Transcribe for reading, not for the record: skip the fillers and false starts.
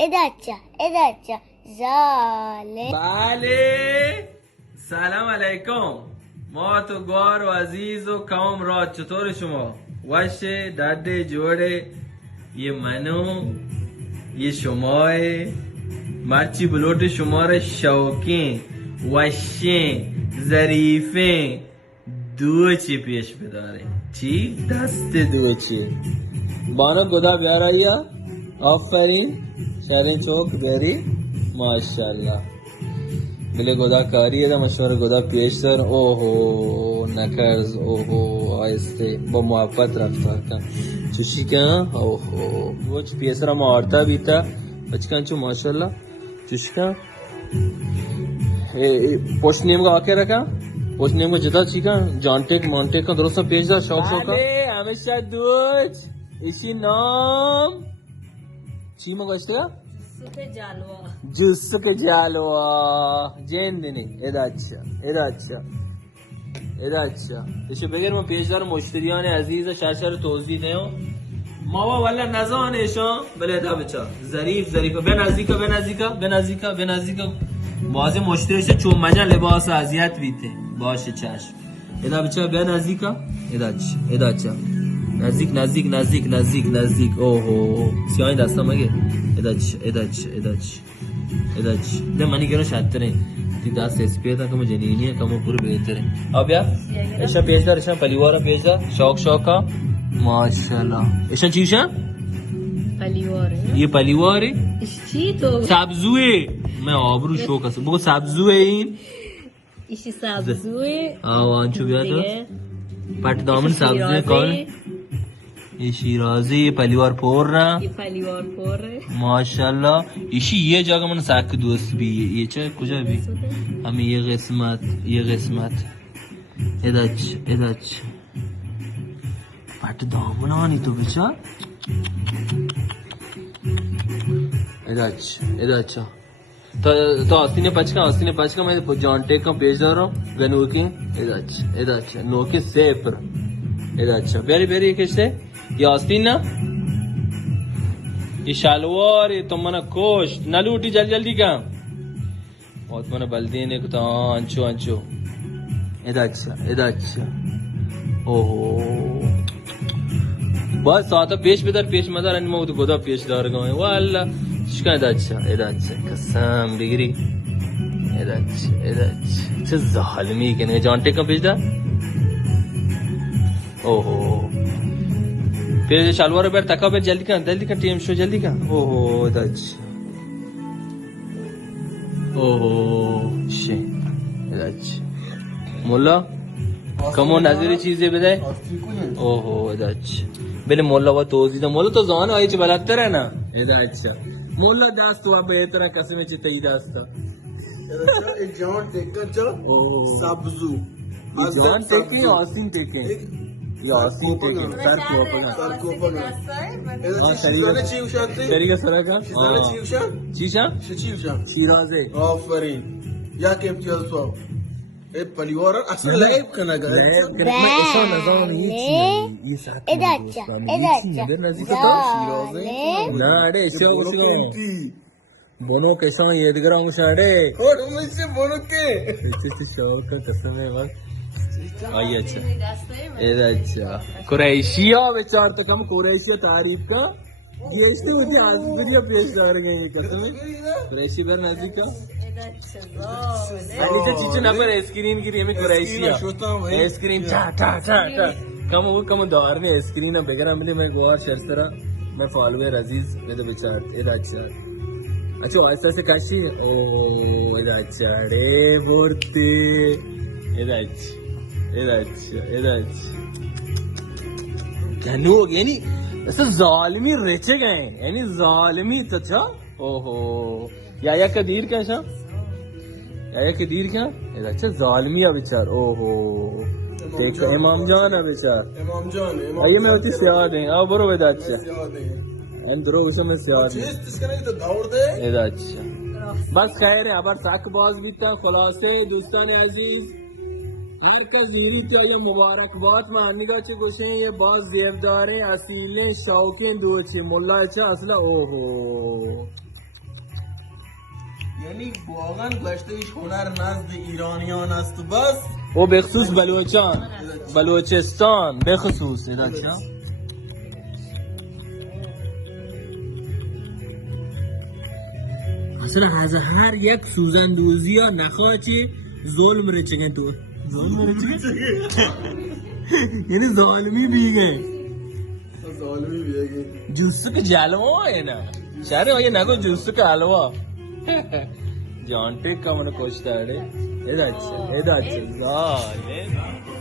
ادچا ظالم. بله سلام علیکم ماتوگوار و عزیز و کامراد، چطور شما؟ وشه داده جوڑه یه منو یه شماه مرچی بلوٹ شما را شوکین وشه ظریفه دو چی پیش بداره. چی؟ دست دو چی بانا گدا بیارایی ها. آفرین شهرین چوک بری ماشاءالله. بله گدا کاریه دا مشوار گدا پیش دار. اوهو نکرز اوهو آیسته با محبت رفتار کن چوشی کن. اوهو وچ پیسرا مارتا بیتا بچکن چو ماشاءالله چوشی کن. پشت نیم کا آکے رکھا پشت نیم کا جتا چی کن جانٹیک مانٹیک کا درست پیش دا شوق شوق کا همیشه دوچ ایشی نام چی مگوشتا سوک جالوا جسک جالوا جین دینی اداچا ایشی بگر ما پیشدار مشتریان عزیز شرشر توضیح دیو ماوا والا نزان ایشان بله دا بچا ظریف به نزدیکا بعضی مشتریش چون مجا لباس اذیت بیته باشه چشم ادا بچا به نزدیکا اداچا نزدیک اوهو سیاهی دستا مگه اداچ ده منی گرا شاتره تی دست اسپیتا کم جنینیه کم پور بهتره آبیا ایشان پیشدار ایشان پلیوارا پیشدار شوق ماشاءالله ایشان چیشان پلیواره یه پلیواره چی تو سبزوه من آبرو شوق است بگو سبزوه این ایشی سبزوه آوانچو بیاد پٹ دامن سبزوه کار ये शिराजी ये पहलीवार पोर रहा ये पहलीवार पोर है माशाल्लाह इसी ये जगह मन साक दोस्त भी ये चाहे कुछ भी हमें ये किस्मत इधर पट दामना नहीं तो बिचा इधर अच्छा तो आस्तीने पचका मैं जॉन्टे का पेज दे रहा हूँ गनू की इधर अच्छा नो के सेपर इधर अच्छा बेरी कैसे ये आस्तीन ना ये शालवार ये तुम मना कोश न लूटी जल्दी का और मना बल्दी ने कुछ अंचो इधर अच्छा ओहो बस साथ पेश मदर अन्य मौत गोदा पेश दार गए वाला शिका इधर अच्छा कसम बिगरी इधर अच्छा जालिमी के ने जॉन्टे का पेश दा ओहो फिर शालवार पर तका पे जल्दी का टीम शो जल्दी का ओहो दच ओहो शे दच मोल्ला कमो नजरी चीजें बताए ओहो दच बेले मोल्ला वो तोजी तो मोल्ला तो जान आई च बलाते रहे ना इधर अच्छा मोल्ला दास तो अब ये तरह कसम चिते ही दास था एक जॉन टेकर चो सब्जू जॉन टेके आसिन टेके यासीन टेके सर को पकड़ हां शरीर सरा का चीशा शिराजे آفرین یا که امتیاز تو ای پلیوارا اصلا لعب کنه گره ایسا نظام یه ساعت اداچا ظالم. نه اڑه ایسا بونو کیسا یه دیگر آموش اڑه اور امیشه بونو که ایسی شاور کا قسم ہے وقت آئی اچھا اچھا قریشی ها بیچار تک ہم قریشی تعریف کا یہ اسے مجھے آزبریہ پیش دار گئے یہ قسم ہے قریشی بر نزدیک کا علی چیچے نہ پر ایسکرین کی ریمی قریشی ها ایسکرین کم دور نے ایسکرین بگر عملی میں گوار شرسرہ میں فالویر عزیز میرے بیچار ادھا اچھا اچھا آہستہ سے کاشی اوہ ادھا اچھا رے بورتی ادھا اچھا کہنو یعنی ایسا ظالمی رچے گئے یعنی ظالمی تچا اوہو یا قدیر کیسا یا قدیر کیا اچھا ظالمی ہے بیچار اوہو دیکھو امام جان ہے بیچار آئیے میں ہوتی سیاد ہیں آو برو بیدا اچھا اندرو اسے میں سیاد ہیں اچھا بس خیر ہے ابر تاک باز بیتا خلاصے دوستان عزیز का जीरी क्या ये मुबारकबाद मानिगा चे कुछ हैं ये बात जेबदारें असीलें शौकीन दो चे मुल्ला चा असला ओहो واقعا گشته هیچ هنر نزد ایرانیان است و بس. و به خصوص بلوچستان به خصوص اصلا از هر یک سوزندوزی یا نخواچی ظلم رچگن تو ظلم رچگن یعنی ظالمی بیگه ظالمی بیگه جوسک جلوه اینا شهر آیه نگو جوسک حلوا جان ٹک کا منو کوشتا ہے ادھر سے ظالم